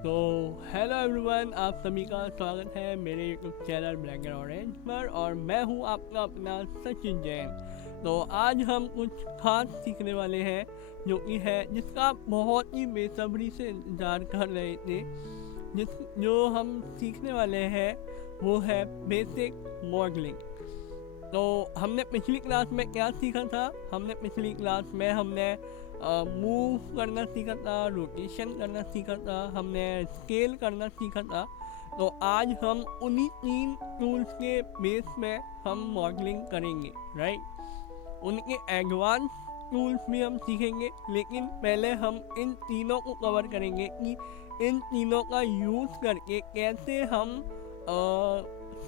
तो hello everyone, आप सभी का स्वागत है मेरे YouTube channel black and orange पर। और मैं हूं आपका अपना सचिन जैन। तो आज हम कुछ खास सीखने वाले हैं जो कि है जिसका आप बहुत ही बेसब्री से इंतज़ार कर रहे थे। जो हम सीखने वाले हैं वो है बेसिक मॉडलिंग। तो हमने पिछली क्लास में क्या सीखा था? हमने पिछली क्लास में हमने मूव करना सीखा था, रोटेशन करना सीखा था, हमने स्केल करना सीखा था। तो आज हम उन्हीं 3 टूल्स के बेस में हम मॉडलिंग करेंगे, राइट। उनके एडवांस टूल्स भी हम सीखेंगे, लेकिन पहले हम इन तीनों को कवर करेंगे कि इन तीनों का यूज़ करके कैसे हम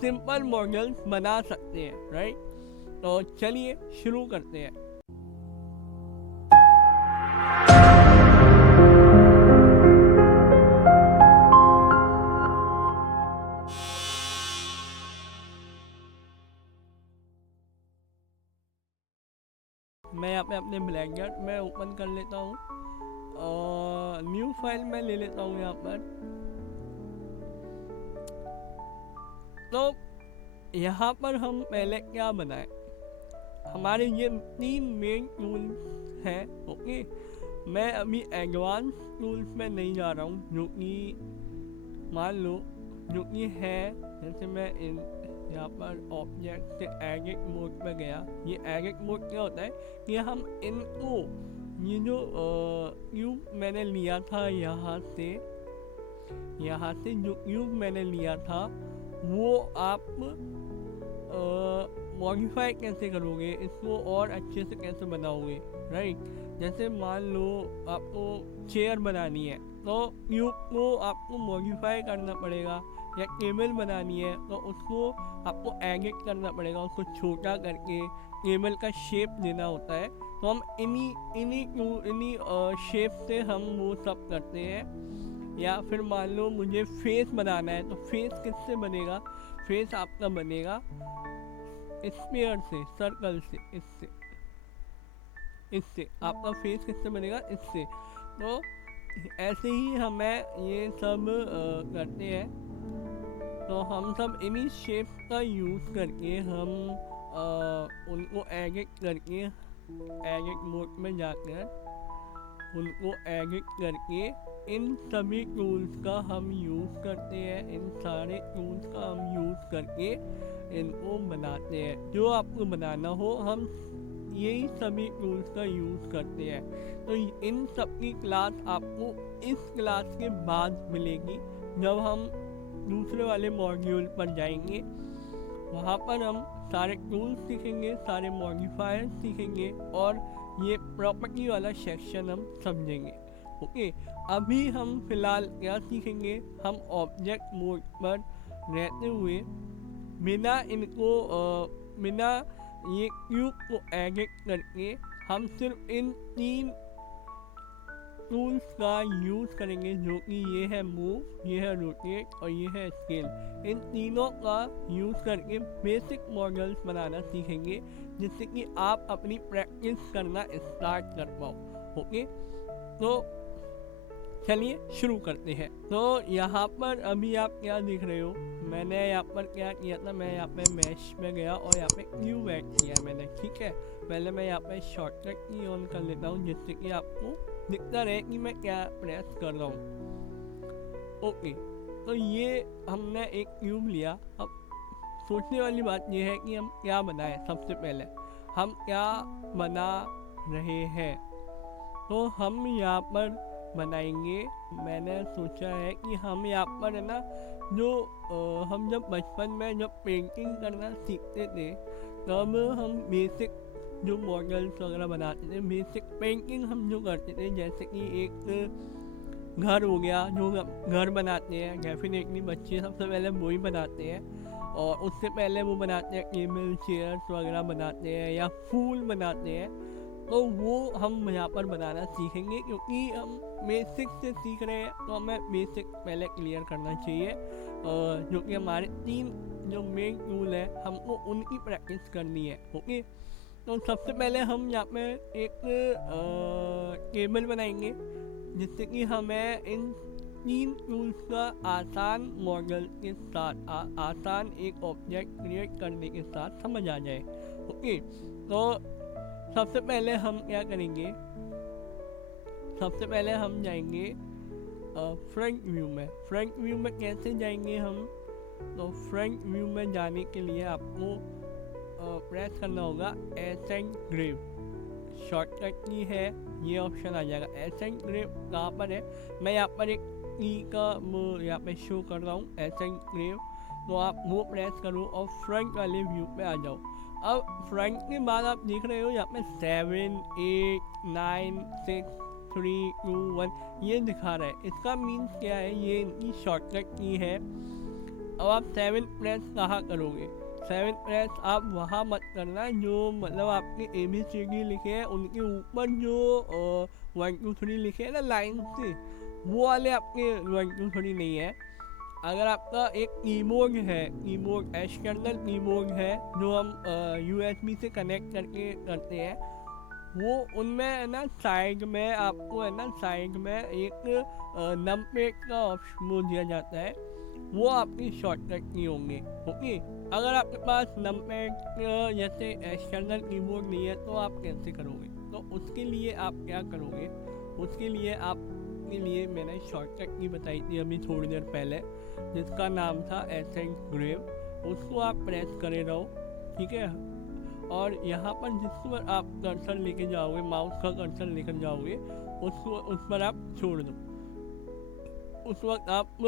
सिंपल मॉडल्स बना सकते हैं, राइट। तो चलिए शुरू करते हैं। मैं यहाँ पे अपने ब्लैकबोर्ड में ओपन कर लेता हूँ और न्यू फाइल में ले लेता हूँ यहाँ पर। तो यहाँ पर हम पहले क्या बनाएं? हमारे ये 3 मेन टूल्स हैं, ओके। मैं अभी एडवांस टूल्स में नहीं जा रहा हूँ, जो कि मान लो जो कि है, जैसे मैं यहाँ पर ऑब्जेक्ट से एडिट मोड में गया। ये एडिट मोड क्या होता है कि हम इनको ये जो क्यूब मैंने लिया था यहाँ से जो क्यूब मैंने लिया था वो आप मॉडिफाई कैसे करोगे, इसको और अच्छे से कैसे बनाओगे, राइट। जैसे मान लो आपको चेयर बनानी है तो क्यूब को आपको मॉडिफाई करना पड़ेगा, या टेबल बनानी है तो उसको आपको एडिट करना पड़ेगा, उसको छोटा करके टेबल का शेप देना होता है। तो हम इन्हीं शेप से हम वो सब करते हैं। या फिर मान लो मुझे फेस बनाना है तो फेस किससे बनेगा? फेस आपका बनेगा स्फीयर से, सर्कल से, इससे आपका फेस किससे बनेगा? इससे। तो ऐसे ही हमें ये सब करते हैं। तो हम सब इन्हीं शेप का यूज़ करके हम उनको एडिट करके एडिट मोड में जाकर उनको एडिट करके इन सभी टूल्स का हम यूज़ करते हैं। इन सारे टूल्स का हम यूज़ करके इनको बनाते हैं। जो आपको बनाना हो हम यही सभी टूल्स का यूज़ करते हैं। तो इन सब की क्लास आपको इस क्लास के बाद मिलेगी, जब हम दूसरे वाले मॉड्यूल पर जाएंगे। वहाँ पर हम सारे टूल्स सीखेंगे, सारे मॉडिफायर सीखेंगे और ये प्रॉपर्टी वाला सेक्शन हम समझेंगे, ओके। अभी हम फिलहाल क्या सीखेंगे? हम ऑब्जेक्ट मोड पर रहते हुए बिना ये क्यूब को एडिट करके हम सिर्फ इन 3 टूल्स का यूज़ करेंगे, जो कि ये है मूव, ये है रोटेट और ये है स्केल। इन तीनों का यूज़ करके बेसिक मॉडल्स बनाना सीखेंगे, जिससे कि आप अपनी प्रैक्टिस करना स्टार्ट कर पाओ, ओके। तो चलिए शुरू करते हैं। तो यहाँ पर अभी आप क्या देख रहे हो? मैंने यहाँ पर क्या किया था, मैं यहाँ पे मैश में गया और यहाँ पे क्यूब ऐड किया मैंने, ठीक है। पहले मैं यहाँ पे शॉर्टकट की ऑन कर लेता हूँ, जिससे कि आपको दिखता रहे कि मैं क्या प्रेस कर रहा हूँ, ओके। तो ये हमने एक क्यूब लिया। अब सोचने वाली बात ये है कि हम क्या बनाएं। सबसे पहले हम क्या बना रहे हैं? तो हम यहाँ पर बनाएंगे, मैंने सोचा है कि हम यहाँ पर है ना, जो हम जब बचपन में जब पेंटिंग करना सीखते थे तब हम बेसिक जो मॉडल्स वगैरह बनाते थे, बेसिक पेंटिंग हम जो करते थे, जैसे कि एक घर हो गया, जो घर बनाते हैं डेफिनेटली बच्चे सबसे पहले वही बनाते हैं। और उससे पहले वो बनाते हैं टेबल चेयर्स वगैरह बनाते हैं, या फूल बनाते हैं। तो वो हम यहाँ पर बनाना सीखेंगे, क्योंकि हम बेसिक से सीख रहे हैं तो हमें बेसिक पहले क्लियर करना चाहिए। जो कि हमारे 3 जो मेन टूल है हमको उनकी प्रैक्टिस करनी है, ओके। तो सबसे पहले हम यहाँ पे एक टेबल बनाएंगे, जिससे कि हमें इन तीन टूल्स का आसान मॉडल के साथ आसान एक ऑब्जेक्ट क्रिएट करने के साथ समझ आ जाए। ओके, तो सबसे पहले हम क्या करेंगे, सबसे पहले हम जाएंगे फ्रंट व्यू में। फ्रंट व्यू में कैसे जाएंगे हम, तो फ्रंट व्यू में जाने के लिए आपको प्रेस करना होगा एसेंग्रेव, शॉर्टकट की है, ये ऑप्शन आ जाएगा। एसेंग्रेव कहाँ पर है, मैं यहाँ पर एक की का यहाँ पे शो कर रहा हूँ, एसेंग्रेव, तो आप वो प्रेस करो और फ्रंट वाले व्यू पे आ जाओ। अब फ्रंट के बाद आप देख रहे हो यहाँ पे 7 8 9 6 3 2 1 ये दिखा रहा है। इसका मीन्स क्या है, ये इनकी शॉर्टकट की है। अब आप 7 प्रेस कहाँ करोगे, 7 प्रेस आप वहाँ मत करना जो मतलब आपके ABCD लिखे हैं उनके ऊपर जो 1 2 3 लिखे हैं ना लाइन से, वो वाले आपके 1 2 3 नहीं है। अगर आपका एक कीबोर्ड है, कीबोर्ड एक्सटर्नल कीबोर्ड है जो हम USB से कनेक्ट करके करते हैं, वो उनमें है ना साइड में आपको है ना साइड में एक नंपैड का ऑप्शन दिया जाता है, वो आपकी शॉर्टकट की होंगे। ओके, अगर आपके पास नंपैड जैसे एक्सटर्नल कीबोर्ड नहीं है तो आप कैसे करोगे, तो उसके लिए आप क्या करोगे, उसके लिए आपके लिए मैंने शॉर्टकट की बताई थी अभी थोड़ी देर पहले, जिसका नाम था एसेंग्रेव, उसको आप प्रेस करे रहो, ठीक है। और यहाँ पर जिस पर आप कर्सर लेके जाओगे, माउस का कर्सर लेकर जाओगे, उसको उस पर आप छोड़ दो। उस वक्त आप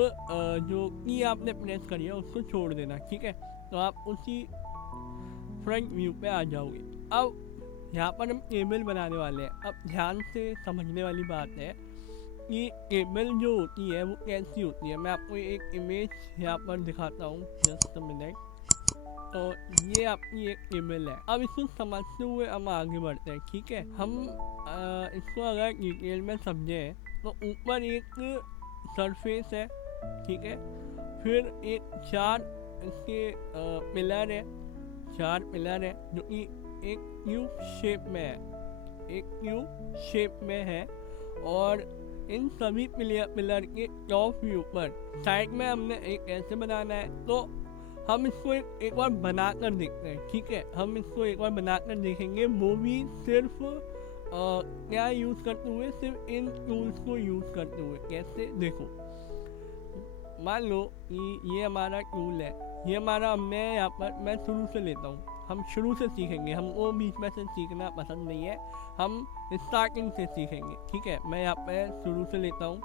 जो की आपने प्रेस करी है उसको छोड़ देना, ठीक है। तो आप उसी फ्रंट व्यू पे आ जाओगे। अब यहाँ पर हम टेबल बनाने वाले हैं। अब ध्यान से समझने वाली बात है कि टेबल जो होती है वो कैसी होती है। मैं आपको एक इमेज यहाँ पर दिखाता हूँ, जस्ट मिनट। तो ये आपकी एक टेबल है। अब इसको समझते हुए हम आगे बढ़ते हैं, ठीक है। हम इसको अगर डिटेल में समझें तो ऊपर एक सरफेस है, ठीक है। फिर एक 4 इसके पिलर है, 4 पिलर है जो कि एक क्यूब शेप में है, एक क्यूब शेप में है। और इन सभी पिलर के टॉप व्यू पर साइड में हमने एक ऐसे बनाना है। तो हम इसको एक बार बना कर देखते हैं, ठीक है। हम इसको एक बार बना कर देखेंगे, वो भी सिर्फ क्या यूज़ करते हुए, सिर्फ इन टूल्स को यूज़ करते हुए। कैसे, देखो, मान लो कि ये हमारा टूल है, ये हमारा, हमने यहाँ पर, मैं शुरू से लेता हूँ, हम शुरू से सीखेंगे, हमको बीच में से सीखना पसंद नहीं है, हम स्टार्टिंग से सीखेंगे, ठीक है। मैं यहाँ पे शुरू से लेता हूँ,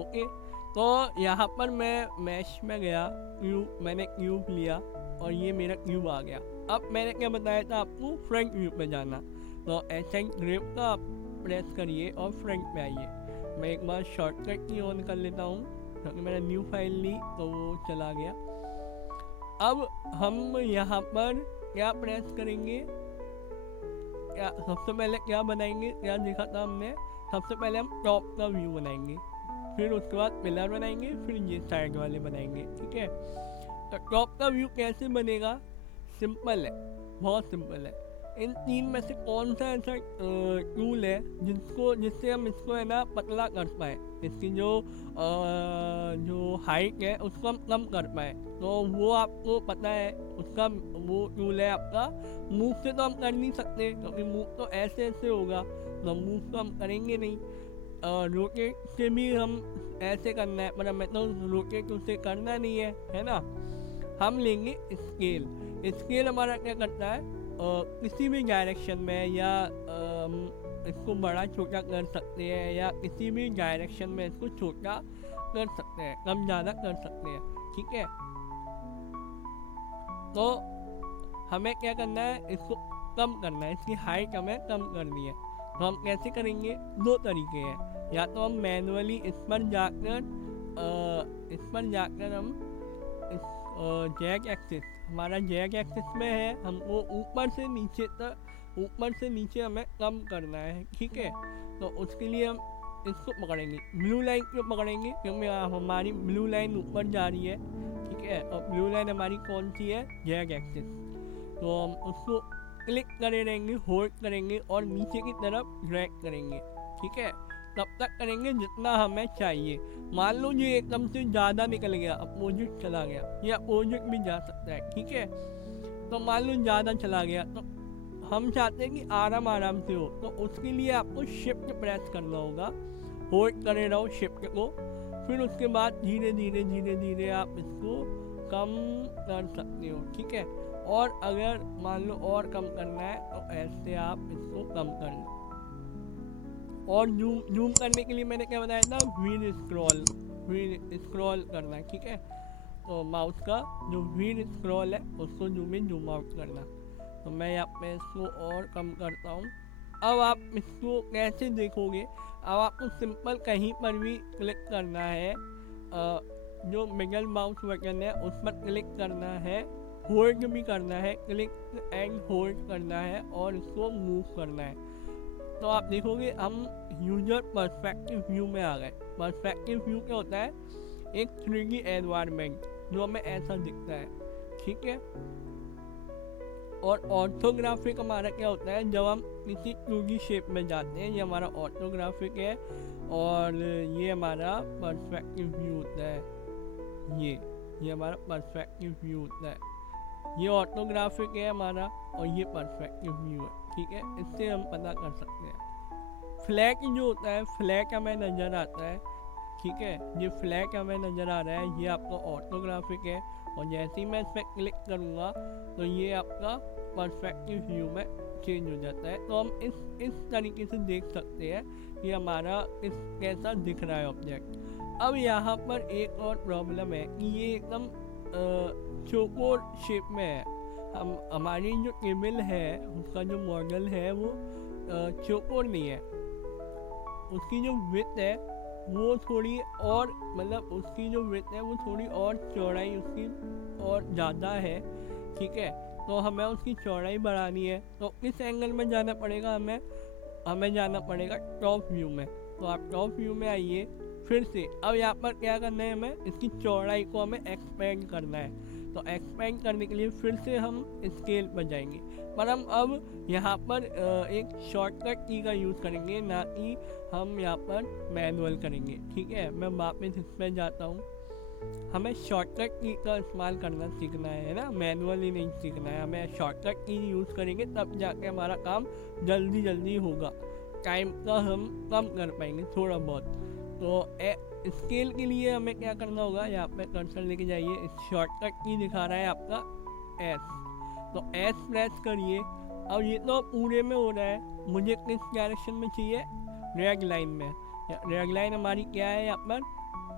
ओके। तो यहाँ पर मैं मैश में गया, क्यूब, मैंने क्यूब लिया और ये मेरा क्यूब आ गया। अब मैंने क्या बताया था आपको, फ्रंट व्यू पे जाना। तो एसेंग्रेव का आप प्रेस करिए और फ्रंट पे आइए। मैं एक बार शॉर्टकट की ऑन कर लेता हूँ क्योंकि मैंने न्यू फाइल ली तो वो चला गया। अब हम यहाँ पर क्या प्रेस करेंगे, क्या सबसे पहले क्या बनाएंगे, क्या देखा था हमने, सबसे पहले हम टॉप का व्यू बनाएंगे, फिर उसके बाद पिलर बनाएंगे, फिर ये साइड वाले बनाएंगे, ठीक है। तो टॉप का व्यू कैसे बनेगा, सिंपल है, बहुत सिंपल है। इन 3 में से कौन सा ऐसा टूल है जिससे हम इसको है ना पतला कर पाए, इसकी जो हाइट है उसको हम कम कर पाए। तो वो आपको पता है, उसका वो टूल है आपका। मूव से तो हम कर नहीं सकते क्योंकि मूव तो ऐसे ऐसे होगा, तो मूव तो हम करेंगे नहीं। रोटेट से भी हम ऐसे करना है, पर हमें तो रोटेट उसे करना नहीं है, है ना। हम लेंगे स्केल। स्केल हमारा क्या करता है, किसी भी डायरेक्शन में, या इसको बड़ा छोटा कर सकते हैं, या किसी भी डायरेक्शन में इसको छोटा कर सकते हैं, कम ज़्यादा कर सकते हैं, ठीक है। तो हमें क्या करना है, इसको कम करना है, इसकी हाइट हमें कम करनी है। तो हम कैसे करेंगे, 2 तरीके हैं। या तो हम मैनुअली इस पर जाकर हम जैक एक्सिस, हमारा जैक एक्सिस में है, हमको ऊपर से नीचे हमें कम करना है, ठीक है। तो उसके लिए हम इसको पकड़ेंगे, ब्लू लाइन को पकड़ेंगे क्योंकि हमारी ब्लू लाइन ऊपर जा रही है, ठीक है। और ब्लू लाइन हमारी कौन सी है, जैक एक्सिस। तो हम उसको क्लिक करे रहेंगे, होल्ड करेंगे और नीचे की तरफ ड्रैग करेंगे, ठीक है। तब तक करेंगे जितना हमें चाहिए। मान लो ये एकदम से ज़्यादा निकल गया, अपोजिट चला गया, या अपोजिट भी जा सकता है, ठीक है। तो मान लो ज़्यादा चला गया, तो हम चाहते हैं कि आराम आराम से हो, तो उसके लिए आपको शिफ्ट प्रेस करना होगा, होल्ड करे रहो शिफ्ट को। फिर उसके बाद धीरे धीरे धीरे धीरे आप इसको कम कर सकते हो, ठीक है। और अगर मान लो और कम करना है तो ऐसे आप इसको कम कर लो। और जूम करने के लिए मैंने क्या बताया था, व्हील स्क्रॉल करना, ठीक है। तो माउस का जो व्हील स्क्रॉल है उसको जूम इन जूम आउट करना। तो मैं यहाँ पे इसको और कम करता हूँ। अब आप इसको कैसे देखोगे, अब आपको सिंपल कहीं पर भी क्लिक करना है, जो मिडल माउस बटन है उस पर क्लिक करना है, होल्ड भी करना है, क्लिक एंड होल्ड करना है और इसको मूव करना है। तो आप देखोगे हम यूजर पर्सपेक्टिव व्यू में आ गए। पर्सपेक्टिव व्यू क्या होता है, एक 3D एनवायरनमेंट जो हमें ऐसा दिखता है, ठीक है। और ऑर्थोग्राफिक हमारा क्या होता है, जब हम किसी 2D शेप में जाते हैं, ये हमारा ऑर्थोग्राफिक है। और ये हमारा पर्सपेक्टिव व्यू होता है, ये हमारा पर्सपेक्टिव व्यू होता है। ये ऑर्थोग्राफिक है हमारा और ये पर्सपेक्टिव व्यू है, ठीक है। इससे हम पता कर सकते हैं। फ्लैग जो होता है, फ्लैग हमें नज़र आता है, ठीक है। ये फ्लैग हमें नज़र आ रहा है, ये आपका ऑर्थोग्राफिक है। और जैसे ही मैं इस पर क्लिक करूँगा तो ये आपका पर्सपेक्टिव व्यू में चेंज हो जाता है। तो हम इस तरीके से देख सकते हैं कि हमारा कैसा दिख रहा है ऑब्जेक्ट। अब यहाँ पर एक और प्रॉब्लम है कि ये एकदम चौकोर शेप में है। हमारी जो टेबल है उसका जो मॉडल है वो चौकोर नहीं है, उसकी जो विड्थ है वो थोड़ी और, मतलब उसकी जो विड्थ है वो थोड़ी और, चौड़ाई उसकी और ज़्यादा है, ठीक है। तो हमें उसकी चौड़ाई बढ़ानी है, तो इस एंगल में जाना पड़ेगा, हमें जाना पड़ेगा टॉप व्यू में। तो आप टॉप व्यू में आइए फिर से। अब यहाँ पर क्या करना है, हमें इसकी चौड़ाई को हमें एक्सपेंड करना है। तो एक्सपेंड करने के लिए फिर से हम स्केल पर जाएंगे, पर हम अब यहाँ पर एक शॉर्टकट की का यूज़ करेंगे, ना कि हम यहाँ पर मैनुअल करेंगे, ठीक है। मैं वापस इस पर जाता हूँ। हमें शॉर्टकट की का इस्तेमाल करना सीखना है ना, मैनुअली नहीं सीखना है। हमें शॉर्टकट की यूज़ करेंगे तब जाके हमारा काम जल्दी होगा, टाइम का हम कम कर पाएंगे थोड़ा बहुत। तो स्केल के लिए हमें क्या करना होगा, यहाँ पे कर्सर लेके जाइए, शॉर्टकट की दिखा रहा है आपका एस, तो एस प्रेस करिए। अब ये तो पूरे में हो रहा है, मुझे किस डायरेक्शन में चाहिए, रेड लाइन में। रेड लाइन हमारी क्या है यहाँ पर,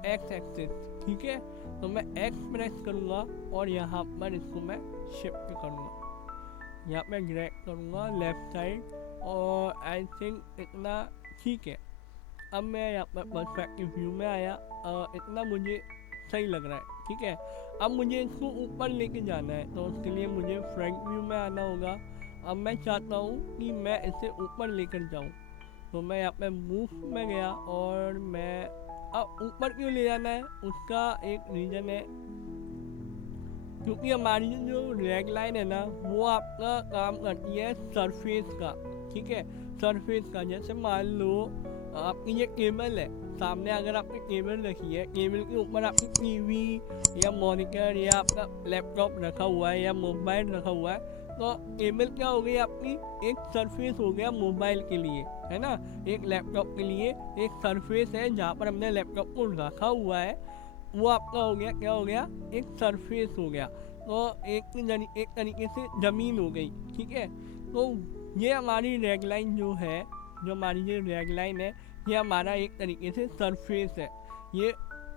एक्स एक्सिस, ठीक है। तो मैं एक्स प्रेस करूँगा और यहाँ पर इसको मैं शिफ्ट करूँगा, यहाँ पे ड्रैग करूँगा लेफ्ट साइड, और आई थिंक इतना ठीक है। अब मैं यहाँ पर पर्सपेक्टिव व्यू में आया, इतना मुझे सही लग रहा है, ठीक है। अब मुझे इसको ऊपर लेके जाना है, तो उसके लिए मुझे फ्रंट व्यू में आना होगा। अब मैं चाहता हूँ कि मैं इसे ऊपर लेकर जाऊँ, तो मैं यहाँ पे मूव में गया और मैं अब ऊपर क्यों ले जाना है, उसका एक रीज़न है, क्योंकि हमारी जो रेड लाइन है ना वो आपका काम करती है सरफेस का, ठीक है। सरफेस का, जैसे मान लो आपकी ये केबल है सामने, अगर आपने केबल रखी है, केबल के ऊपर आपकी टीवी या मॉनिटर या आपका लैपटॉप रखा हुआ है या मोबाइल रखा हुआ है, तो केबल क्या हो गई आपकी, एक सरफेस हो गया मोबाइल के लिए, है ना। एक लैपटॉप के लिए एक सरफेस है जहाँ पर हमने लैपटॉप को रखा हुआ है, वो आपका हो गया, क्या हो गया, एक सरफेस हो गया। तो एक तरीके से ज़मीन हो गई, ठीक है। तो ये हमारी रेड लाइन जो है, जो हमारी ये रेड लाइन है, ये हमारा एक तरीके से सरफेस है। ये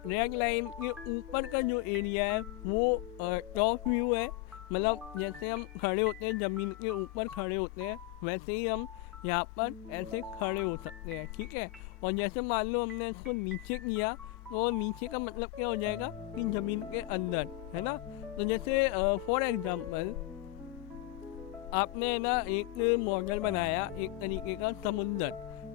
रेड लाइन के ऊपर का जो एरिया है वो टॉप व्यू है, मतलब जैसे हम खड़े होते हैं ज़मीन के ऊपर खड़े होते हैं, वैसे ही हम यहाँ पर ऐसे खड़े हो सकते हैं, ठीक है। और जैसे मान लो हमने इसको नीचे किया, तो नीचे का मतलब क्या हो जाएगा कि ज़मीन के अंदर, है ना। तो जैसे फॉर एग्जांपल आपने ना एक मॉडल बनाया एक तरीके का समुंदर,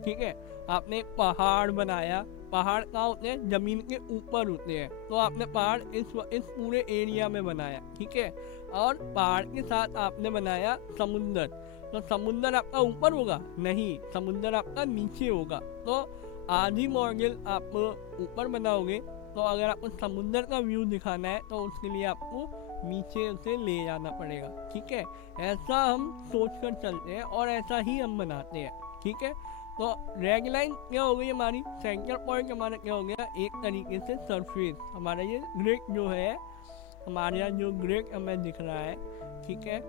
ठीक है। आपने एक पहाड़ बनाया, पहाड़ कहाँ होते हैं, ज़मीन के ऊपर होते हैं। तो आपने पहाड़ इस पूरे एरिया में बनाया, ठीक है। और पहाड़ के साथ आपने बनाया समुंदर, तो समुंदर आपका ऊपर होगा नहीं, समुंदर आपका नीचे होगा। तो आधी मॉर्गल आप ऊपर बनाओगे तो अगर आपको समुद्र का व्यू दिखाना है तो उसके लिए आपको नीचे उसे ले जाना पड़ेगा। ठीक है, ऐसा हम सोच कर चलते हैं और ऐसा ही हम बनाते हैं। ठीक है, तो रेड लाइन क्या हो गई हमारी, सेंटर पॉइंट हमारा क्या हो गया, एक तरीके से सरफेस हमारा ये ग्रिड जो है, हमारे यहाँ जो ग्रिड हमें दिख रहा है, ठीक है,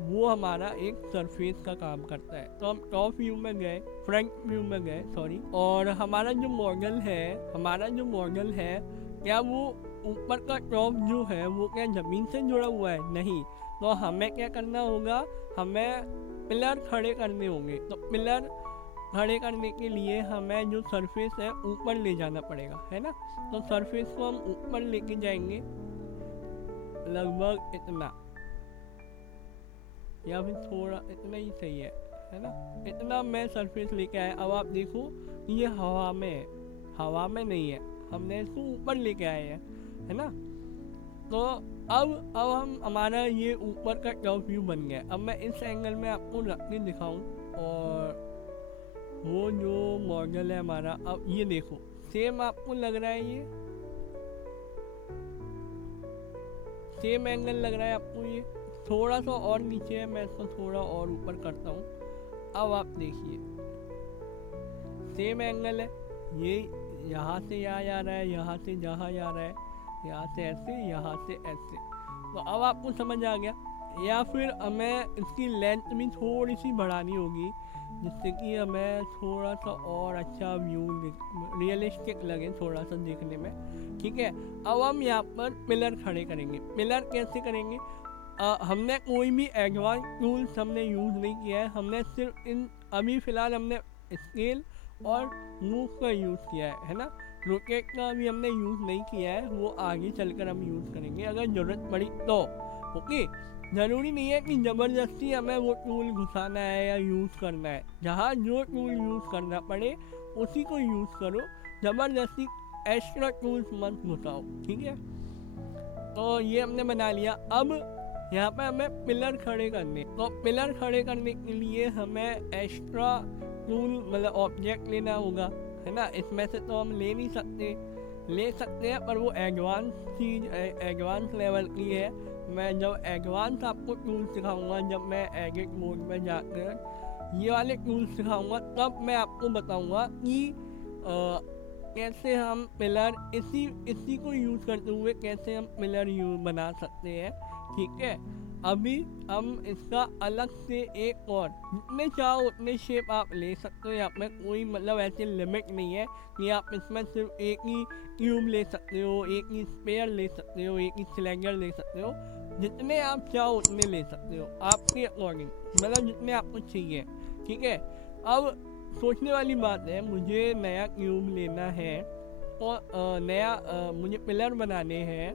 वो हमारा एक सरफेस का काम करता है। तो हम टॉप व्यू में गए, फ्रंट व्यू में गए सॉरी, और हमारा जो मॉडल है क्या वो ऊपर का टॉप जो है वो क्या ज़मीन से जुड़ा हुआ है, नहीं। तो हमें क्या करना होगा, हमें पिलर खड़े करने होंगे। तो पिलर खड़े करने के लिए हमें जो सरफेस है ऊपर ले जाना पड़ेगा, है ना। तो सरफेस को हम ऊपर लेके जाएंगे लगभग इतना, या फिर थोड़ा इतना ही सही है ना। इतना मैं सरफेस लेके आया। अब आप देखो ये हवा में है, हवा में नहीं है, हमने इसको ऊपर लेके आए हैं, है ना। तो अब हम हमारा ये ऊपर का टॉप व्यू बन गया। अब मैं इस एंगल में आपको रख के दिखाऊं, और वो जो मॉडल है हमारा, अब ये देखो सेम आपको लग रहा है, ये सेम एंगल लग रहा है आपको, ये थोड़ा सा और नीचे है, मैं इसको थोड़ा और ऊपर करता हूँ। अब आप देखिए सेम एंगल है, ये यहाँ से यहाँ जा रहा है, यहाँ से जहाँ जा रहा है, यहाँ से ऐसे, यहाँ से ऐसे। तो अब आपको समझ आ गया। या फिर हमें इसकी लेंथ भी थोड़ी सी बढ़ानी होगी, जिससे कि हमें थोड़ा सा और अच्छा व्यू रियलिस्टिक लगे थोड़ा सा देखने में। ठीक है, अब हम यहाँ पर पिलर खड़े करेंगे। पिलर कैसे करेंगे, हमने कोई भी एडवांस टूल्स हमने यूज़ नहीं किया है, हमने सिर्फ अभी फ़िलहाल हमने स्केल और मूव का यूज़ किया है ना। रोटेट का अभी हमने यूज़ नहीं किया है, वो आगे चलकर हम यूज़ करेंगे अगर ज़रूरत पड़ी तो। ओके, ज़रूरी नहीं है कि ज़बरदस्ती हमें वो टूल घुसाना है या यूज़ करना है। जहाँ जो टूल यूज़ करना पड़े उसी को यूज़ करो, ज़बरदस्ती एक्स्ट्रा टूल्स मत घुसाओ। ठीक है, तो ये हमने बना लिया। अब यहाँ पे हमें पिलर खड़े करने, तो पिलर खड़े करने के लिए हमें एक्स्ट्रा टूल मतलब ऑब्जेक्ट लेना होगा, है ना। इसमें से तो हम ले नहीं सकते, ले सकते हैं पर वो एडवांस चीज़ एडवांस लेवल की है। मैं जब एडवांस आपको टूल सिखाऊंगा, जब मैं एडिट मोड में जाकर ये वाले टूल सिखाऊंगा, तब मैं आपको बताऊंगा कि कैसे हम पिलर इसी को यूज़ करते हुए कैसे हम पिलर बना सकते हैं। ठीक है, अभी हम इसका अलग से एक और जितने चाहो उतने शेप आप ले सकते हो। यहाँ पे कोई मतलब ऐसे लिमिट नहीं है कि आप इसमें सिर्फ एक ही क्यूब ले सकते हो, एक ही स्पेयर ले सकते हो, एक ही सिलेंडर ले सकते हो। जितने आप चाहो उतने ले सकते हो आपके अकॉर्डिंग, मतलब जितने आपको चाहिए। ठीक है, अब सोचने वाली बात है, मुझे नया क्यूब लेना है और मुझे पिलर बनाने हैं,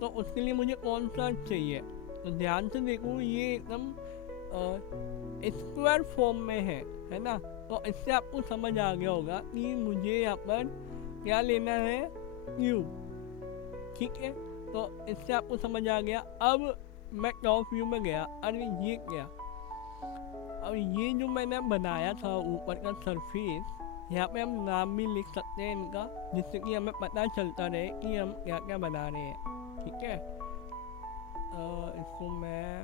तो उसके लिए मुझे कौन सा चाहिए। तो ध्यान से देखो, ये एकदम स्क्वायर फॉर्म में है ना। तो इससे आपको समझ आ गया होगा कि मुझे यहाँ पर क्या लेना है, क्यूब। ठीक है, तो इससे आपको समझ आ गया। अब मैं टॉप व्यू में गया, अरे ये क्या, अब ये जो मैंने बनाया था ऊपर का सरफेस, यहाँ पे हम नाम भी लिख सकते हैं इनका, जिससे कि हमें पता चलता रहे कि हम क्या क्या बना रहे हैं। ठीक है, इसको मैं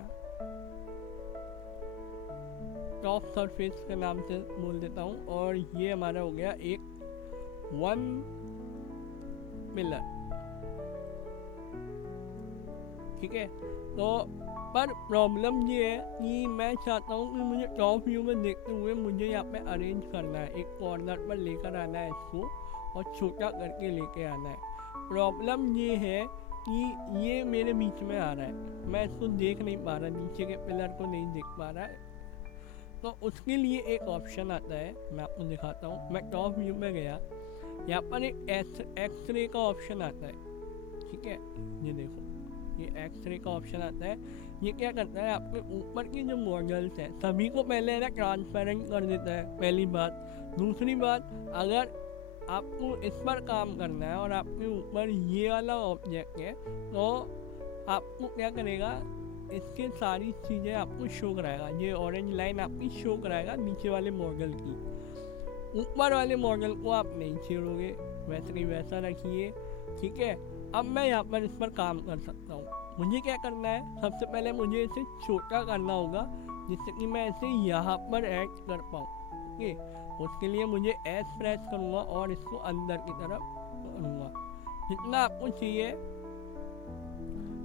टॉप सरफेस के नाम से बोल देता हूँ, और ये हमारा हो गया एक 1 पिलर। ठीक है, तो पर प्रॉब्लम ये है कि मैं चाहता हूँ कि मुझे टॉप व्यू में देखते हुए मुझे यहाँ पे अरेंज करना है, एक कॉर्नर पर लेकर आना है इसको और छोटा करके लेके आना है। प्रॉब्लम ये है कि ये मेरे बीच में आ रहा है, मैं इसको देख नहीं पा रहा, नीचे के पिलर को नहीं देख पा रहा है। तो उसके लिए एक ऑप्शन आता है, मैं आपको दिखाता हूँ। मैं टॉप व्यू में गया, यहाँ पर एक एक्सरे का ऑप्शन आता है। ठीक है, ये देखो, ये एक्सरे का ऑप्शन आता है। ये क्या करता है, आपके ऊपर की जो मॉडल्स हैं सभी को पहले ना ट्रांसपेरेंट कर देता है, पहली बात। दूसरी बात, अगर आपको इस पर काम करना है और आपके ऊपर ये वाला ऑब्जेक्ट है, तो आपको क्या करेगा, इसके सारी चीज़ें आपको शो कराएगा। ये ऑरेंज लाइन आपकी शो कराएगा नीचे वाले मॉडल की। ऊपर वाले मॉडल को आप नहीं छेड़ोगे, वैसे कि वैसा रखिए, ठीक है। अब मैं यहाँ पर इस पर काम कर सकता हूँ। मुझे क्या करना है, सबसे पहले मुझे इसे छोटा करना होगा जिससे कि मैं इसे यहाँ पर ऐड कर पाऊँ, ओके। उसके लिए मुझे एस प्रेस करूँगा और इसको अंदर की तरफ करूँगा। जितना आपको चाहिए,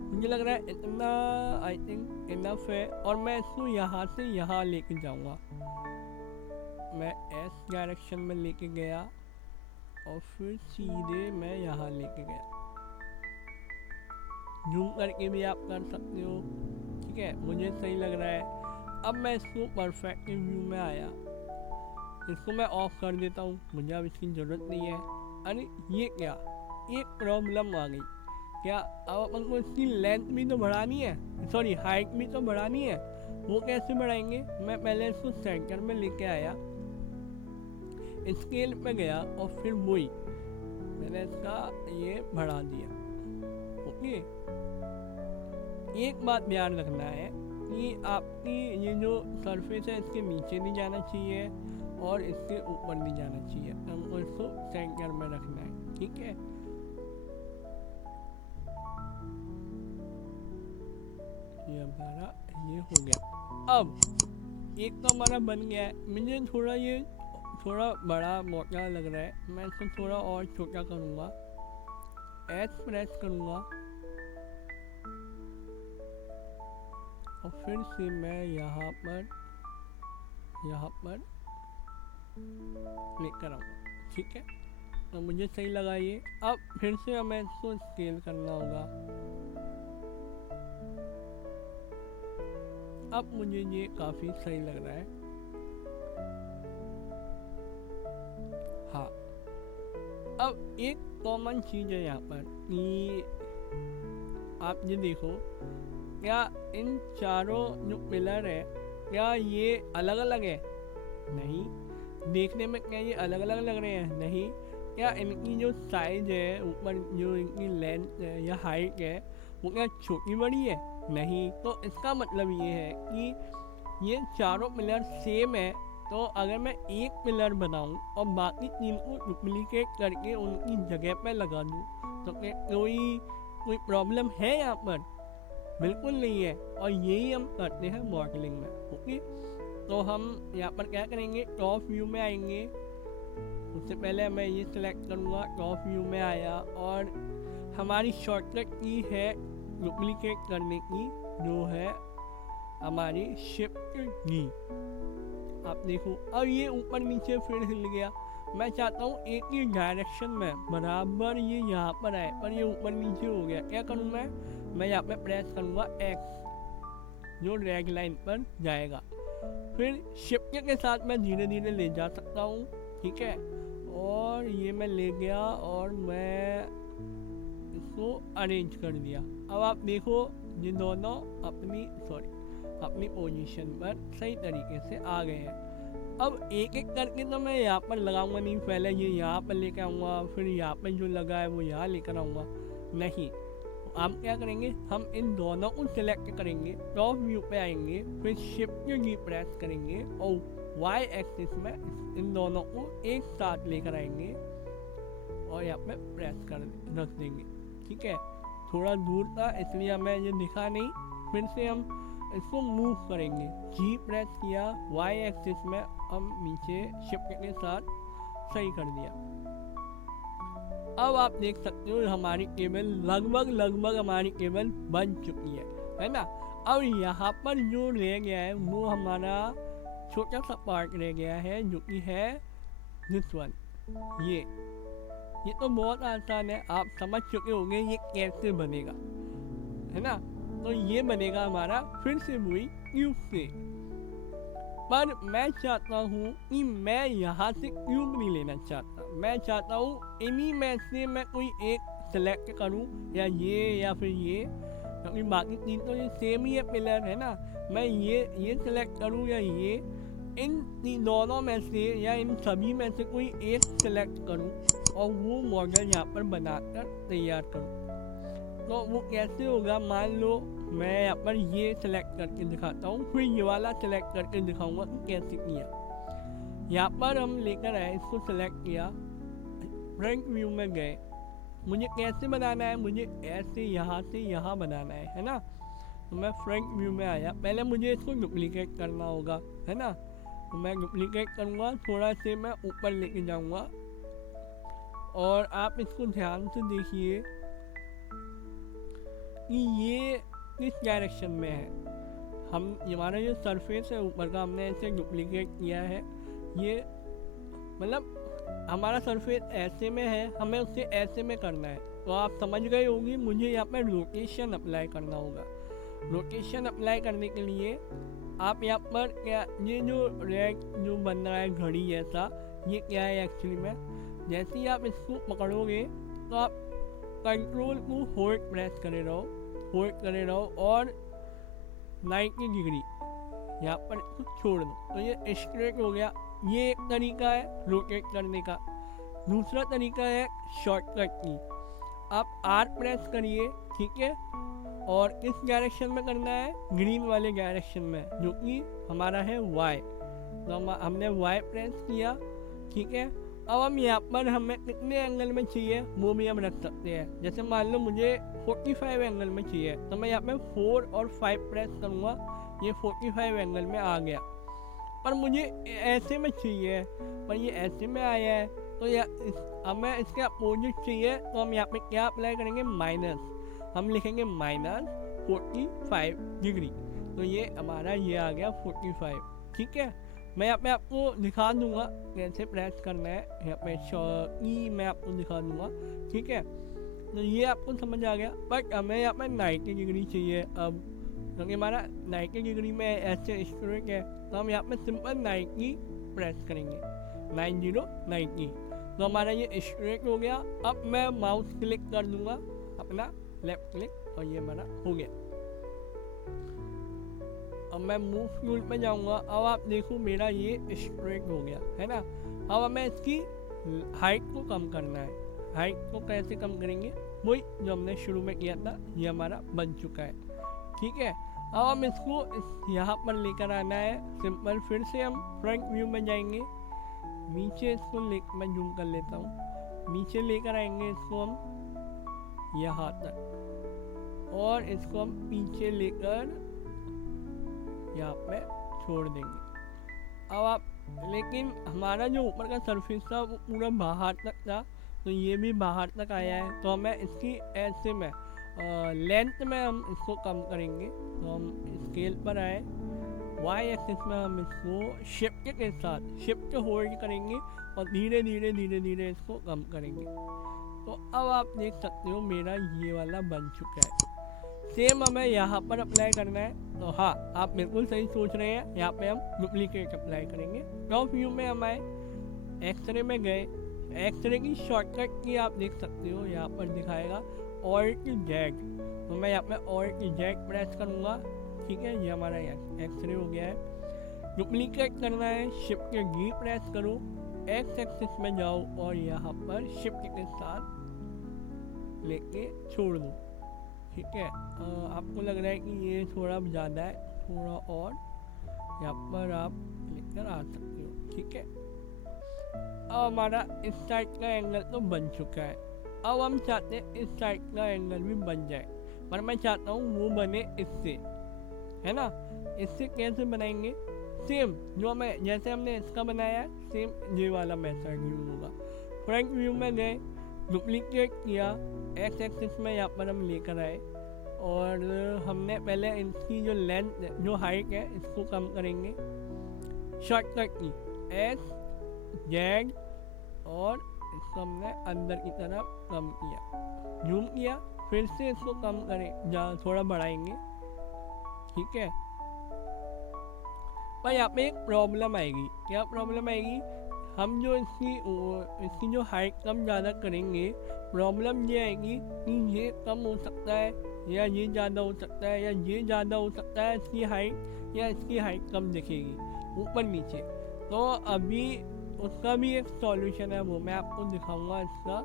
मुझे लग रहा है इतना आई थिंक इनफ है, और मैं इसको यहाँ से यहाँ लेके जाऊँगा। मैं एस डायरेक्शन में लेके गया और फिर सीधे मैं यहाँ लेके गया। जूम करके भी आप कर सकते हो, ठीक है। मुझे सही लग रहा है। अब मैं इसको परफेक्ट व्यू में आया, इसको मैं ऑफ कर देता हूँ, मुझे अब इसकी ज़रूरत नहीं है। अरे ये क्या, एक प्रॉब्लम आ गई। क्या अब अपन को इसकी लेंथ भी तो बढ़ानी है, सॉरी हाइट भी तो बढ़ानी है। वो कैसे बढ़ाएंगे? मैं पहले इसको सेंटर में लेके आया, स्केल पे गया और फिर वही मैंने इसका ये बढ़ा दिया, ओके। एक बात ध्यान रखना है कि आपकी ये जो सरफेस है इसके नीचे नहीं जाना चाहिए और इसके ऊपर नहीं जाना चाहिए। हमको इसको सेंटर में रखना है, ठीक है। ये हमारा ये हो गया। अब एक तो हमारा बन गया है। मुझे थोड़ा ये थोड़ा बड़ा मोटा लग रहा है, मैं इसको थोड़ा और छोटा करूँगा, एस प्रेस करूँगा और फिर से मैं यहाँ पर लेकर आऊँगा, ठीक है। तो मुझे सही लगा ये। अब फिर से हमें इसको स्केल करना होगा। अब मुझे ये काफ़ी सही लग रहा है। हाँ, अब एक कॉमन चीज़ है यहाँ पर कि आप ये देखो, क्या इन चारों जो पिलर है क्या ये अलग अलग है? नहीं। देखने में क्या ये अलग अलग लग रहे हैं? नहीं। क्या इनकी जो साइज है, ऊपर जो इनकी लेंथ है या हाइट है, वो क्या छोटी बड़ी है? नहीं। तो इसका मतलब ये है कि ये चारों पिलर सेम है। तो अगर मैं एक पिलर बनाऊं और बाकी तीन को डुप्लीकेट करके उनकी जगह पे लगा दूं, तो क्या कोई प्रॉब्लम है यहाँ पर? बिल्कुल नहीं है। और यही हम करते हैं मॉडलिंग में, ओके। तो हम यहाँ पर क्या करेंगे, टॉप व्यू में आएंगे। उससे पहले मैं ये सिलेक्ट करूँगा, टॉप व्यू में आया और हमारी शॉर्टकट की है डुप्लीकेट करने की, जो है हमारी शिफ्ट की। आप देखो अब ये ऊपर नीचे फिर हिल गया। मैं चाहता हूँ एक ही डायरेक्शन में बराबर ये यहाँ पर आए, पर ये ऊपर नीचे हो गया। क्या करूँ मैं यहाँ पे प्रेस करूँगा एक्स, जो ड्रैग लाइन पर जाएगा। फिर शिफ्ट के साथ मैं धीरे धीरे ले जा सकता हूँ, ठीक है। और ये मैं ले गया और मैं इसको अरेंज कर दिया। अब आप देखो ये दोनों अपनी पोजीशन पर सही तरीके से आ गए हैं। अब एक एक करके तो मैं यहाँ पर लगाऊंगा नहीं, पहले ये यहाँ पर लेकर आऊँगा, फिर यहाँ पर जो लगा है वो यहाँ लेकर आऊँगा, नहीं। हम क्या करेंगे, हम इन दोनों को सिलेक्ट करेंगे, टॉप व्यू पे आएंगे, फिर शिफ्ट की प्रेस करेंगे और वाई एक्सिस में इन दोनों को एक साथ लेकर आएंगे और यहाँ पे प्रेस कर रख देंगे, ठीक है। थोड़ा दूर था इसलिए हमें ये दिखा नहीं। फिर से हम इसको मूव करेंगे, जी प्रेस किया, वाई एक्सिस में हम नीचे शिफ्ट के साथ सही कर दिया। अब आप देख सकते हो हमारी केबल लगभग हमारी केबल बन चुकी है ना। अब यहाँ पर जो रह गया है वो हमारा छोटा सा पार्ट रह गया है, जो कि है दिस वन। ये तो बहुत आसान है, आप समझ चुके होंगे ये कैसे बनेगा, है ना। तो ये बनेगा हमारा फिर से वही क्यूब से, पर मैं चाहता हूँ कि मैं यहाँ से क्यूब नहीं लेना चाहता। मैं चाहता हूँ इन्हीं में से मैं कोई एक सेलेक्ट करूँ, या फिर ये, क्योंकि बाकी तीन तो ये सेम ही है पिलर, है ना। मैं ये सेलेक्ट करूँ या ये, इन दोनों में से या इन सभी में से कोई एक सेलेक्ट करूँ और वो मॉडल यहाँ पर बनाकर तैयार करूँ। तो वो कैसे होगा, मान लो मैं यहाँ पर ये सेलेक्ट करके दिखाता हूँ, फिर ये वाला सेलेक्ट करके दिखाऊंगा कि कैसे किया। यहाँ पर हम लेकर आए, इसको सेलेक्ट किया, फ्रंट व्यू में गए, मुझे कैसे बनाना है, मुझे ऐसे यहाँ से यहाँ बनाना है ना। तो मैं फ्रंट व्यू में आया, पहले मुझे इसको डुप्लीकेट करना होगा, है ना। तो मैं डुप्लीकेट करूँगा, थोड़ा से मैं ऊपर लेके जाऊँगा और आप इसको ध्यान से देखिए कि ये किस डायरेक्शन में है। हम हमारा जो सरफेस है ऊपर का, हमने ऐसे डुप्लीकेट किया है, ये मतलब हमारा सरफेस ऐसे में है, हमें उसे ऐसे में करना है। तो आप समझ गए होंगे, मुझे यहाँ पर लोकेशन अप्लाई करना होगा। लोकेशन अप्लाई करने के लिए आप यहाँ पर क्या, ये जो रेड जो बन रहा है घड़ी जैसा, ये क्या है एक्चुअली में, जैसे ही आप इसको पकड़ोगे तो आप कंट्रोल को होल्ड प्रेस करे रहो और 90 डिग्री यहाँ पर इसको छोड़ दो, तो ये स्ट्रेट हो गया। ये एक तरीका है रोटेट करने का। दूसरा तरीका है शॉर्टकट की, आप आर प्रेस करिए, ठीक है, और इस डायरेक्शन में करना है, ग्रीन वाले डायरेक्शन में, जो कि हमारा है वाई। तो हमने वाई प्रेस किया, ठीक है। अब हम यहाँ पर हमें कितने एंगल में चाहिए वो भी हम रख सकते हैं। जैसे मान लो मुझे 45 एंगल में चाहिए, तो मैं यहाँ पे 4 और 5 प्रेस करूँगा, ये 45 एंगल में आ गया। पर मुझे ऐसे में चाहिए, पर ये ऐसे में आया है, तो हमें इसके अपोजिट चाहिए, तो हम यहाँ पे क्या अप्लाई करेंगे, माइनस, हम लिखेंगे -45 डिग्री, तो ये हमारा ये आ गया 45, ठीक है। मैं यहाँ पे आपको दिखा दूंगा कैसे प्रेस करना है, यहाँ पे मैं आपको दिखा दूंगा, ठीक है। तो ये आपको समझ आ गया, बट हमें यहाँ पे 90 डिग्री चाहिए अब, क्योंकि हमारा 90 डिग्री में ऐसे स्ट्रेट है, तो हम यहाँ पे सिंपल 90 प्रेस करेंगे, 90, तो हमारा ये स्ट्रेट हो गया। अब मैं माउस क्लिक कर दूंगा अपना, लेफ्ट क्लिक, और ये हमारा हो गया। अब मैं मूव टूल पे जाऊंगा, अब आप देखो मेरा ये स्ट्रेट हो गया, है ना। अब हमें इसकी हाइट को कम करना है। हाइट को कैसे कम करेंगे, वही जो हमने शुरू में किया था, ये हमारा बन चुका है, ठीक है। अब हम इसको यहाँ पर लेकर आना है, सिंपल, फिर से हम फ्रंट व्यू में जाएंगे, नीचे इसको मैं जूम कर लेता हूँ, नीचे लेकर आएंगे इसको हम यहाँ तक, और इसको हम पीछे लेकर यहाँ पे छोड़ देंगे। अब आप, लेकिन हमारा जो ऊपर का सरफेस था वो पूरा बाहर तक था, तो ये भी बाहर तक आया है, तो हमें इसकी ऐसे में लेंथ में हम इसको कम करेंगे। तो हम स्केल पर आए, वाई एक्सिस में हम इसको शिफ्ट के साथ शिफ्ट होल्ड करेंगे और धीरे धीरे इसको कम करेंगे। तो अब आप देख सकते हो मेरा ये वाला बन चुका है। सेम हमें यहाँ पर अप्लाई करना है, तो हाँ आप बिल्कुल सही सोच रहे हैं, यहाँ पे हम डुप्लीकेट अप्लाई करेंगे। टॉप व्यू में हम आए, एक्सरे में गए, एक्सरे की शॉर्टकट की आप देख सकते हो, यहाँ पर दिखाएगा Alt+Z, तो मैं यहाँ पे Alt+Z प्रेस करूँगा, ठीक है। ये हमारा एक्सरे हो गया है। डुप्लीकेट करना है, शिफ्ट G प्रेस करो, एक्स एक्सिस में जाओ और यहाँ पर शिफ्ट के साथ लेके छोड़ दो, ठीक है। आपको लग रहा है कि ये थोड़ा ज़्यादा है, थोड़ा और यहाँ पर आप लेकर आ सकते हो, ठीक है। अब हमारा इस साइड का एंगल तो बन चुका है। अब हम चाहते हैं इस साइड का एंगल भी बन जाए, पर मैं चाहता हूँ वो बने इससे, है ना। इससे कैसे बनाएंगे, सेम जो हमें जैसे हमने इसका बनाया है, सेम ये वाला मेथड यूज होगा। फ्रंट व्यू में गए, डुप्लीकेट किया, एक्स एक्सिस में यहाँ पर हम लेकर आए और हमने पहले इसकी जो लेंथ जो हाइट है इसको कम करेंगे। शॉर्टकट की S Z और इसको हमने अंदर की तरफ कम किया, जूम किया, फिर से इसको कम करें, थोड़ा बढ़ाएंगे, ठीक है। पर यहाँ पे एक प्रॉब्लम आएगी। क्या प्रॉब्लम आएगी, हम जो इसकी जो हाइट कम ज़्यादा करेंगे, प्रॉब्लम ये आएगी कि ये कम हो सकता है या ये ज़्यादा हो सकता है या ये ज़्यादा हो सकता है इसकी हाइट, या इसकी हाइट कम दिखेगी ऊपर नीचे। तो अभी उसका भी एक सॉल्यूशन है, वो मैं आपको दिखाऊंगा इसका,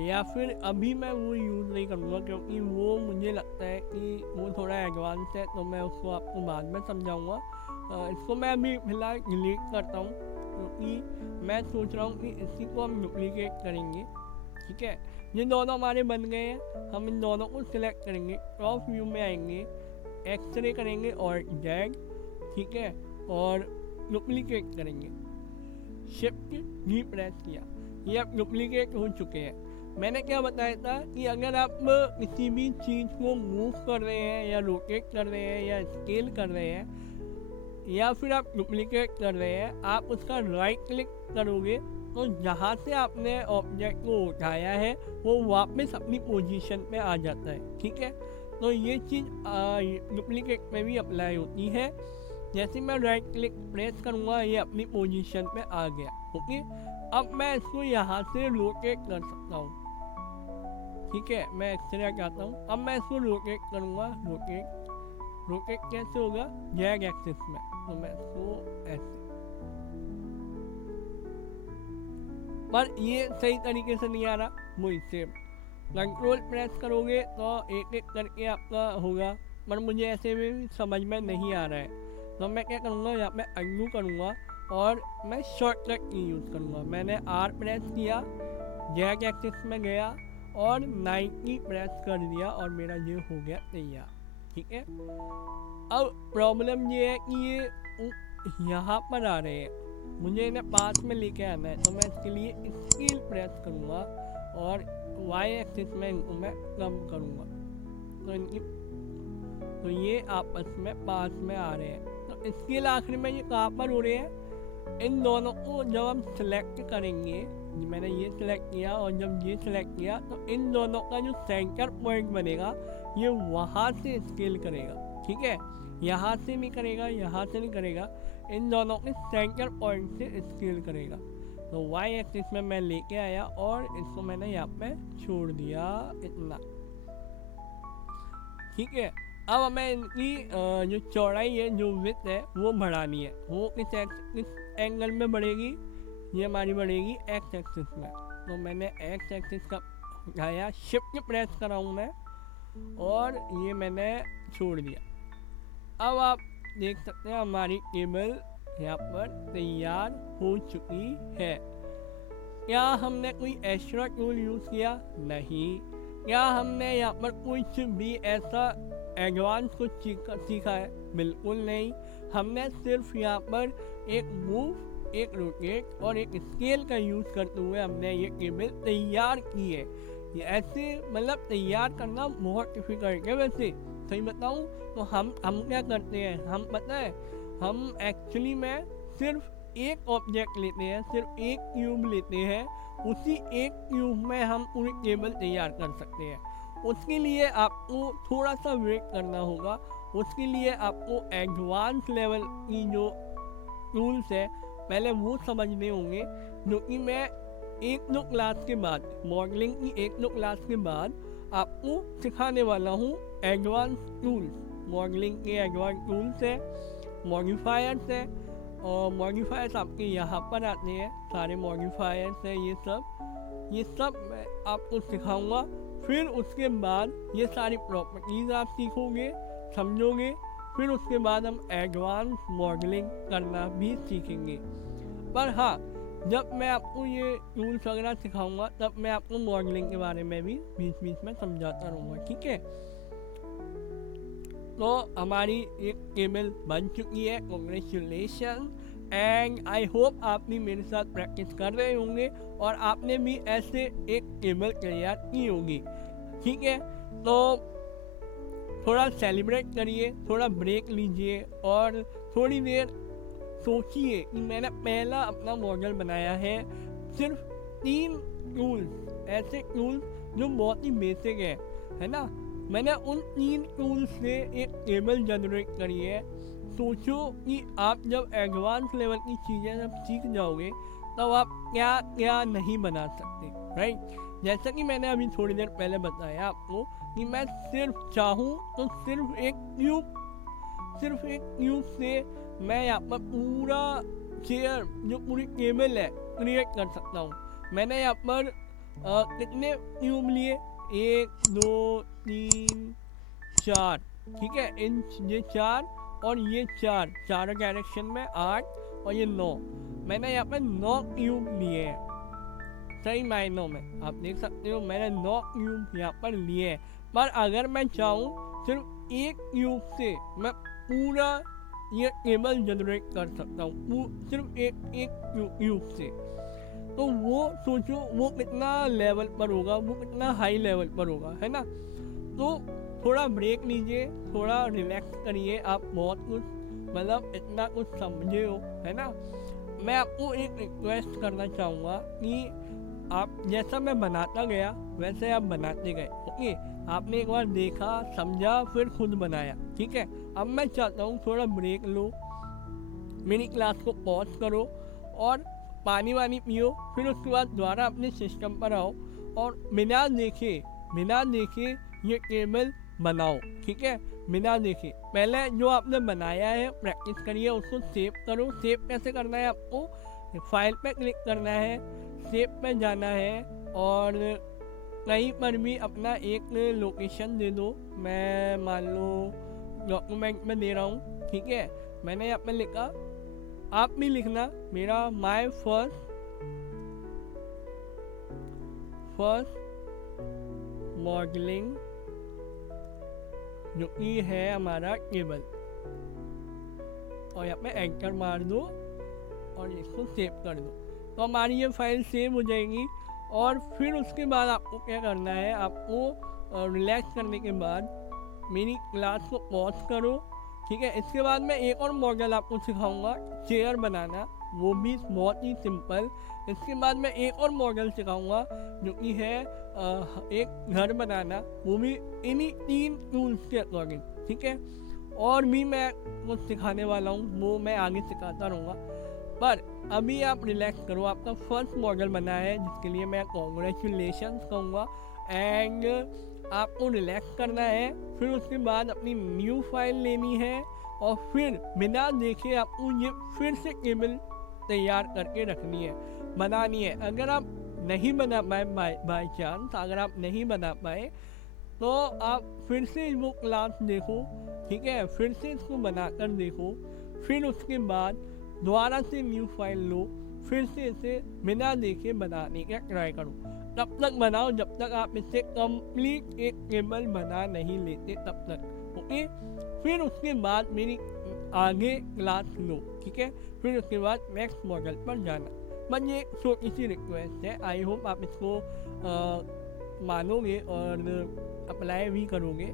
या फिर अभी मैं वो यूज़ नहीं करूँगा क्योंकि वो मुझे लगता है कि वो थोड़ा एडवांस है, तो मैं उसको आपको बाद में समझाऊंगा। इसको मैं अभी फिलहाल डिलीट करता हूँ, क्योंकि मैं सोच रहा हूँ कि इसी को हम डुप्लीकेट करेंगे। ठीक है, ये दोनों हमारे बन गए हैं। हम इन दोनों को सिलेक्ट करेंगे, टॉप व्यू में आएंगे, एक्सरे करेंगे और जेड, ठीक है, और डुप्लीकेट करेंगे। शिफ्ट जी प्रेस किया, ये अब डुप्लीकेट हो चुके हैं। मैंने क्या बताया था कि अगर आप किसी भी चीज़ को मूव कर रहे हैं या रोटेट कर रहे हैं या स्केल कर रहे हैं या फिर आप डुप्लीकेट कर रहे हैं, आप उसका राइट क्लिक करोगे तो जहाँ से आपने ऑब्जेक्ट को उठाया है वो वापस अपनी पोजीशन पे आ जाता है। ठीक है, तो ये चीज़ डुप्लीकेट में भी अप्लाई होती है। जैसे मैं राइट क्लिक प्रेस करूँगा ये अपनी पोजीशन पे आ गया। ओके, अब मैं इसको यहाँ से रोटेट कर सकता हूँ। ठीक है, मैं एक्सरे चाहता हूँ, अब मैं इसको रोटेट करूँगा। रोटेट कैसे होगा, जेड एक्सिस में, तो मैं इसको ऐसे, पर ये सही तरीके से नहीं आ रहा। वही सेम कंट्रोल प्रेस करोगे तो एक एक करके आपका होगा, पर मुझे ऐसे में समझ में नहीं आ रहा है। तो मैं क्या करूँगा, यहाँ पे अनडू करूँगा और मैं शॉर्टकट की यूज़ करूँगा। मैंने आर प्रेस किया, जेड एक्सिस में गया और 90 प्रेस कर दिया और मेरा ये हो गया तैयार। ठीक है, अब प्रॉब्लम ये है कि ये यहाँ पर आ रहे हैं, मुझे इन्हें पास में लेके आना है, तो मैं इसके लिए स्केल प्रेस करूँगा और वाई एक्सिस में इनको मैं कम करूँगा, तो इनकी, तो ये आपस में पास में आ रहे हैं। तो स्केल आखिर में ये कहाँ पर हो रहे हैं, इन दोनों को जब हम सिलेक्ट करेंगे, मैंने ये सिलेक्ट किया और जब ये सिलेक्ट किया तो इन दोनों का जो सेंटर पॉइंट बनेगा ये वहाँ से स्केल करेगा। ठीक है, यहाँ से नहीं करेगा, यहाँ से नहीं करेगा, इन दोनों के सेंटर पॉइंट से स्केल करेगा। तो वाई एक्सिस में मैं लेके आया और इसको मैंने यहाँ पे छोड़ दिया इतना। ठीक है, अब हमें इनकी जो चौड़ाई है, जो विड्थ है, वो बढ़ानी है। वो किस एंगल में बढ़ेगी, ये हमारी बढ़ेगी एक्स एक्सिस में। तो मैंने एक्स एक्सिस का उठाया, शिफ्ट प्रेस कराऊँ मैं और ये मैंने छोड़ दिया। अब आप देख सकते हैं हमारी टेबल यहाँ पर तैयार हो चुकी है। क्या हमने कोई एक्स्ट्रा टूल यूज़ किया? नहीं। क्या हमने यहाँ पर कुछ भी ऐसा एडवांस कुछ सीखा है? बिल्कुल नहीं। हमने सिर्फ यहाँ पर एक मूव, एक रोटेट और एक स्केल का यूज़ करते हुए हमने ये टेबल तैयार की है। ये ऐसे मतलब तैयार करना बहुत डिफिकल्ट है। वैसे सही बताऊँ तो हम क्या करते हैं, हम पता है, हम एक्चुअली में सिर्फ एक ऑब्जेक्ट लेते हैं, सिर्फ एक क्यूब लेते हैं, उसी एक क्यूब में हम पूरी टेबल तैयार कर सकते हैं। उसके लिए आपको थोड़ा सा वेट करना होगा, उसके लिए आपको एडवांस लेवल की जो टूल्स है पहले वो समझने होंगे, जो कि मैं एक दो क्लास के बाद, मॉडलिंग की एक दो क्लास के बाद आपको सिखाने वाला हूँ। एडवांस टूल्स, मॉडलिंग के एडवांस टूल्स है, मॉडिफायर्स है, और मॉडिफायर्स आपके यहाँ पर आते हैं, सारे मॉडिफायर्स हैं, ये सब मैं आपको सिखाऊंगा। फिर उसके बाद ये सारी प्रॉपर्टीज़ आप सीखोगे, समझोगे, फिर उसके बाद हम एडवांस मॉडलिंग करना भी सीखेंगे। पर हाँ, जब मैं आपको ये टूल्स वगैरह सिखाऊंगा तब मैं आपको मॉडलिंग के बारे में भी बीच बीच में समझाता रहूँगा। ठीक है, तो हमारी एक टेबल बन चुकी है। कांग्रेचुलेशन, एंड आई होप आप भी मेरे साथ प्रैक्टिस कर रहे होंगे और आपने भी ऐसे एक टेबल तैयार की होगी। ठीक है, तो थोड़ा सेलिब्रेट करिए, थोड़ा ब्रेक लीजिए और थोड़ी देर सोचिए कि मैंने पहला अपना मॉडल बनाया है। सिर्फ 3 टूल्स, ऐसे टूल्स जो बहुत ही बेसिक है ना। मैंने उन 3 टूल्स से एक टेबल जनरेट करी है। सोचो कि आप जब एडवांस लेवल की चीज़ें जब सीख जाओगे तब आप क्या क्या नहीं बना सकते, राइट। जैसा कि मैंने अभी थोड़ी देर पहले बताया आपको कि मैं सिर्फ चाहूँ तो सिर्फ एक क्यूब से मैं यहाँ पर पूरा चेयर, जो पूरी टेबल है, क्रिएट कर सकता हूँ। मैंने यहाँ पर कितने क्यूब लिए, 1 2 3 4, ठीक है, इन ये 4 और ये 4 चारों डायरेक्शन में 8 और ये 9, मैंने यहाँ पे 9 क्यूब लिए हैं। सही मायनों में आप देख सकते हो मैंने 9 क्यूब यहाँ पर लिए हैं। पर अगर मैं चाहूँ सिर्फ एक क्यूब से मैं पूरा ये टेबल जनरेट कर सकता हूँ, सिर्फ एक क्यूब से। तो वो सोचो वो कितना लेवल पर होगा, वो कितना हाई लेवल पर होगा, है ना। तो थोड़ा ब्रेक लीजिए, थोड़ा रिलैक्स करिए। आप बहुत कुछ मतलब इतना कुछ समझे हो, है ना। मैं आपको एक रिक्वेस्ट करना चाहूँगा कि आप जैसा मैं बनाता गया वैसे आप बनाते गए, ओके। आपने एक बार देखा, समझा, फिर खुद बनाया, ठीक है। अब मैं चाहता हूँ थोड़ा ब्रेक लो, मेरी क्लास को पॉज करो और पानी वानी पियो, फिर उसके बाद दोबारा अपने सिस्टम पर आओ और बिना देखे ये टेबल बनाओ, ठीक है। बिना देखे पहले जो आपने बनाया है प्रैक्टिस करिए, उसको सेव करो। सेव कैसे करना है, आपको फाइल पे क्लिक करना है, सेव पे जाना है और कहीं पर भी अपना एक लोकेशन दे दो। मैं मान लो डॉक्यूमेंट में दे रहा हूँ, ठीक है। मैंने यहाँ पे लिखा, आप भी लिखना, मेरा माय फर्स्ट मॉडलिंग जो कि है हमारा टेबल, और यहाँ पे एंटर मार दो और इसको सेव कर दो। तो हमारी ये फाइल सेव हो जाएगी। और फिर उसके बाद आपको क्या करना है, आपको रिलैक्स करने के बाद मेरी क्लास को पॉज करो, ठीक है। इसके बाद मैं एक और मॉडल आपको सिखाऊंगा, चेयर बनाना, वो भी बहुत ही सिंपल। इसके बाद मैं एक और मॉडल सिखाऊंगा जो कि है एक घर बनाना, वो भी इन्हीं 3 टूल्स के अकॉर्डिंग, ठीक है। और भी मैं कुछ सिखाने वाला हूँ, वो मैं आगे सिखाता रहूँगा। पर अभी आप रिलैक्स करो। आपका फर्स्ट मॉडल बना है जिसके लिए मैं कॉन्ग्रेचुलेशंस कहूँगा। एंड आपको रिलैक्स करना है, फिर उसके बाद अपनी न्यू फाइल लेनी है और फिर बिना देखे आपको ये फिर से टेबल तैयार करके रखनी है, बनानी है। अगर आप नहीं बना पाए बाई चांस, अगर आप नहीं बना पाए तो आप फिर से वो क्लास देखो, ठीक है, फिर से इसको बनाकर देखो, फिर उसके बाद दोबारा से न्यू फाइल लो, फिर से इसे बिना देखे बनाने का ट्राई करो। तब तक बनाओ जब तक आप इससे कंप्लीट एक टेबल बना नहीं लेते, तब तक, ओके। फिर उसके बाद मेरी आगे क्लास लो, ठीक है। फिर उसके बाद नेक्स्ट मॉडल पर जाना। बस ये छोटी सी रिक्वेस्ट है, आई होप आप इसको मानोगे और अप्लाई भी करोगे,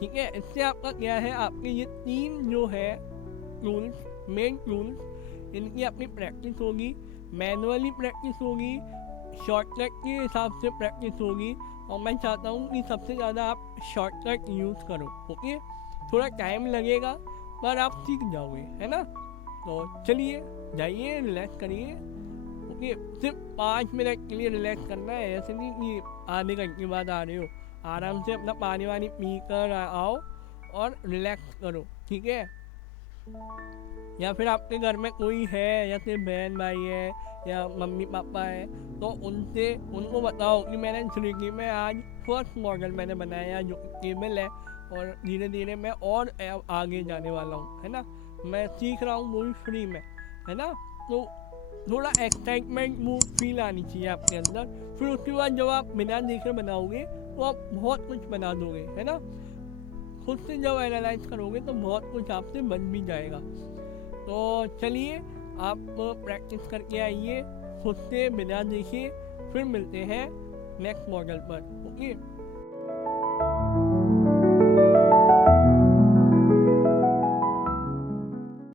ठीक है। इससे आपका क्या है, आपके ये 3 जो है टूल्स, मेन टूल्स, इनकी अपनी प्रैक्टिस होगी, मैनुअली प्रैक्टिस होगी, शॉर्टकट के हिसाब से प्रैक्टिस होगी। और मैं चाहता हूँ कि सबसे ज़्यादा आप शॉर्टकट यूज़ करो, ओके। थोड़ा टाइम लगेगा पर आप सीख जाओगे, है ना। तो चलिए जाइए, रिलैक्स करिए, ओके। सिर्फ 5 मिनट के लिए रिलैक्स करना है, ऐसे नहीं कि आधे घंटे बाद आ रहे हो। आराम से अपना पानी वानी पी कर आओ और रिलैक्स करो, ठीक है। या फिर आपके घर में कोई है, या फिर बहन भाई है या मम्मी पापा है, तो उनको बताओ कि मैंने स्विगी में आज फर्स्ट मॉडल मैंने बनाया जो टेबल है, और धीरे धीरे मैं और आगे जाने वाला हूँ, है ना। मैं सीख रहा हूँ वो भी फ्री में, है ना। तो थोड़ा एक्साइटमेंट वो फील आनी चाहिए आपके अंदर। फिर उसके बाद जब आप बिना देखे बनाओगे तो आप बहुत कुछ बना दोगे, है ना। खुद से जब एनालाइज करोगे तो बहुत कुछ आपसे बन भी जाएगा। तो चलिए आप प्रैक्टिस करके आइए, खुद से बिना देखे। फिर मिलते हैं नेक्स्ट मॉडल पर, ओके।